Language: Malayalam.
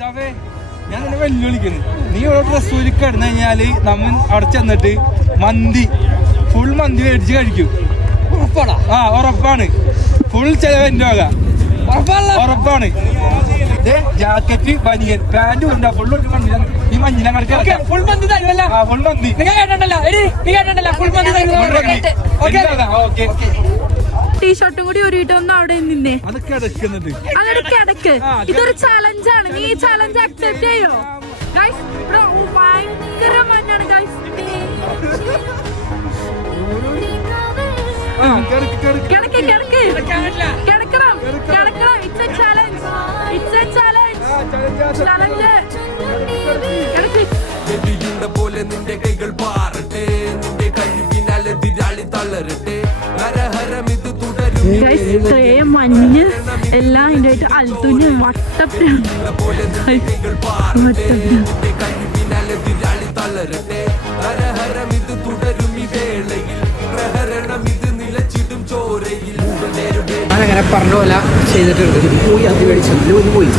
ഞാൻ നിന്നെ വെല്ലുവിളിക്കുന്നു. നീ ഇവിടെ ഡ്രസ് ഊരി കിടന്നു കഴിഞ്ഞാല് നമ്മ അവിടെ ചെന്നിട്ട് മന്തി ഫുൾ മന്തി മേടിച്ച് കഴിക്കും. ഉറപ്പാണ്. ഫുൾ ചെലവ് എന്റെ വക. ഉറപ്പാണ്. ജാക്കറ്റ് ബനിയൻ പാന്റ് കൊണ്ടാ ഫുള്ള് ഈ മഞ്ഞിനെ ഫുൾ മന്തി ഫുൾ മന്തി ടീഷർട്ടും കൂടി ഊരിയിട്ടൊന്നും അവിടെ നിന്നേ. അത് കിടക്കുന്നത് കിടക്ക്. ഇതൊരു ചലഞ്ചാണ്. നീ ഈ ചലഞ്ച് അക്സെപ്റ്റ് ചെയ്യോ? ഗൈസ് ഭയങ്കര മഞ്ഞാണ് ഗൈസ്. കിടക്കണം. It's A challenge. പോലെ നിന്റെ കൈകൾ പാറട്ടെ, നിന്റെ കഴിവിനാൽ എതിരാളി തളരട്ടെ. ഹരഹരം ഇത് തുടരും. മഞ്ഞ് എല്ലാം അതിന്റെ അൽത്തുഞ്ഞ് വട്ടപ്പാണ്. കഴിവിനാൽ എതിരാളി തളരട്ടെ. ഹരഹരം ഇത് തുടരും ഈ വേളയിൽ. പ്രഹരണം ഇത് നിലച്ചിടും ചോരയിൽ. അങ്ങനെ പറഞ്ഞ പോലെ ചെയ്തിട്ടുണ്ട്. പോയി അത് മേടിച്ചു പോയി.